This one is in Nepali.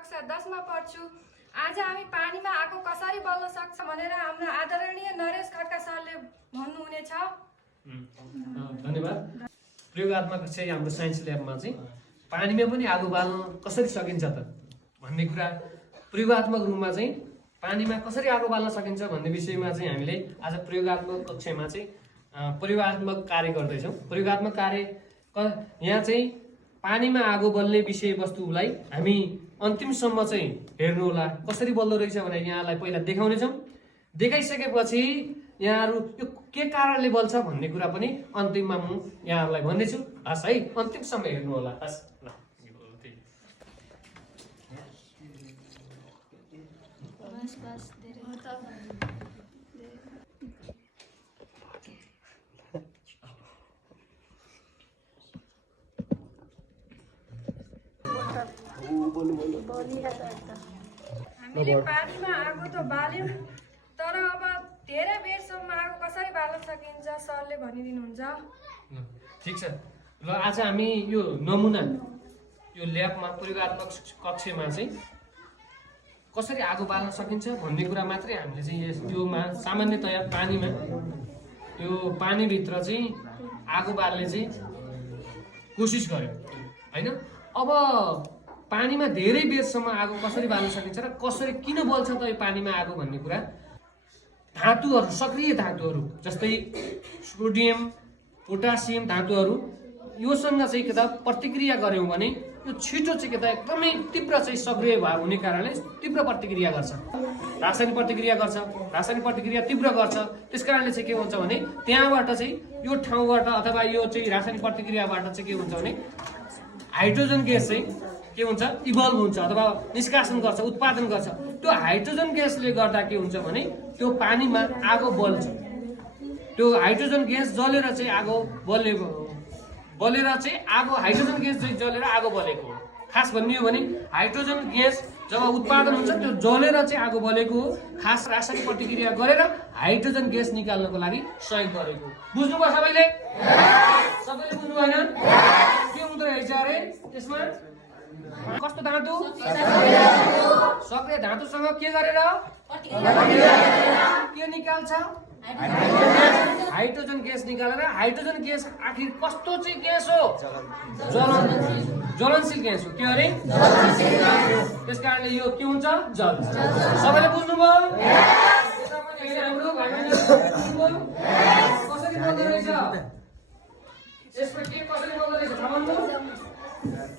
कक्षा 10 मा पढ्छु। आज हामी पानीमा आगो कसरी बल्न सक्छ भनेर हाम्रो आदरणीय नरेश खड्का सरले भन्नुहुनेछ। धन्यवाद। प्रयोगात्मक चाहिँ हाम्रो साइन्स ल्याबमा चाहिँ पानीमा पनि आगो बाल्न कसरी सकिन्छ त भन्ने कुरा प्रयोगात्मक रूपमा चाहिँ पानीमा कसरी आगो बाल्न सकिन्छ भन्ने विषयमा चाहिँ हामीले आज प्रयोगात्मक कक्षामा चाहिँ प्रयोगात्मक कार्य गर्दैछौँ। प्रयोगात्मक कार्य यहाँ चाहिँ पानीमा आगो बल्ने विषयवस्तुलाई हामी अन्तिमसम्म चाहिँ हेर्नु होला कसरी बल्दो रहेछ भनेर यहाँलाई पहिला देखाउनेछौँ। देखाइसकेपछि यहाँहरू यो के कारणले बल्छ भन्ने कुरा पनि अन्तिममा म यहाँहरूलाई भन्नेछु। हस् है, अन्तिमसम्म हेर्नु होला। हस् ल हामीले पानीमा आगो त बाल्यौँ, तर अब धेरै बेरसम्म आगो कसरी बाल्न सकिन्छ सरले भनिदिनुहुन्छ। ठिक छ। ल आज हामी यो नमुना यो ल्याबमा प्रयोगात्मक कक्षमा चाहिँ कसरी आगो बाल्न सकिन्छ भन्ने कुरा मात्रै हामीले चाहिँ योमा सामान्यतया पानीमा यो पानीभित्र चाहिँ आगो बाल्ने चाहिँ कोसिस गर्यो होइन। अब पानीमा धेरै बेरसम्म आगो कसरी बाल्न सकिन्छ र कसरी किन बल्छ त यो पानीमा आगो भन्ने कुरा धातुहरू, सक्रिय धातुहरू जस्तै सोडियम, पोटासियम धातुहरू योसँग चाहिँ के त प्रतिक्रिया गर्यौँ भने यो छिटो चाहिँ के त एकदमै तीव्र चाहिँ सक्रिय हुने कारणले तीव्र प्रतिक्रिया गर्छ, रासायनिक प्रतिक्रिया गर्छ। रासायनिक प्रतिक्रिया तीव्र गर्छ, त्यस कारणले चाहिँ के हुन्छ भने त्यहाँबाट चाहिँ यो ठाउँबाट अथवा यो चाहिँ रासायनिक प्रतिक्रियाबाट चाहिँ के हुन्छ भने हाइड्रोजन ग्यास चाहिँ के हुन्छ इभल्भ हुन्छ अथवा निष्कासन गर्छ, उत्पादन गर्छ। त्यो हाइड्रोजन ग्यासले गर्दा के हुन्छ भने त्यो पानीमा आगो बल्छ। त्यो हाइड्रोजन ग्यास जलेर चाहिँ आगो बलेर चाहिँ आगो हाइड्रोजन ग्यास चाहिँ जलेर आगो बलेको हो। खास भन्ने हो भने हाइड्रोजन ग्यास जब उत्पादन हुन्छ त्यो जलेर चाहिँ आगो बलेको हो। खास रासायनिक प्रतिक्रिया गरेर हाइड्रोजन ग्यास निकाल्नको लागि सहयोग गरेको हो। बुझ्नुभयो सबैले? सबैले बुझ्नु भएन? के हुँदो रहेछ अरे यसमा? कस्तो धातु? सक्रिय धातुसँग के गरेर के निकाल्छ? हाइड्रोजन ग्यास निकालेर। हाइड्रोजन ग्यास आखिर कस्तो चाहिँ ग्यास हो? ज्वलनशील ग्यास हो। के अरे? त्यस कारणले यो के हुन्छ? जल्छ। सबैले बुझ्नुभयो? कसरी बोल्दो रहेछ? यसमा के कसरी बोल्दो रहेछ थाहा भन्नु?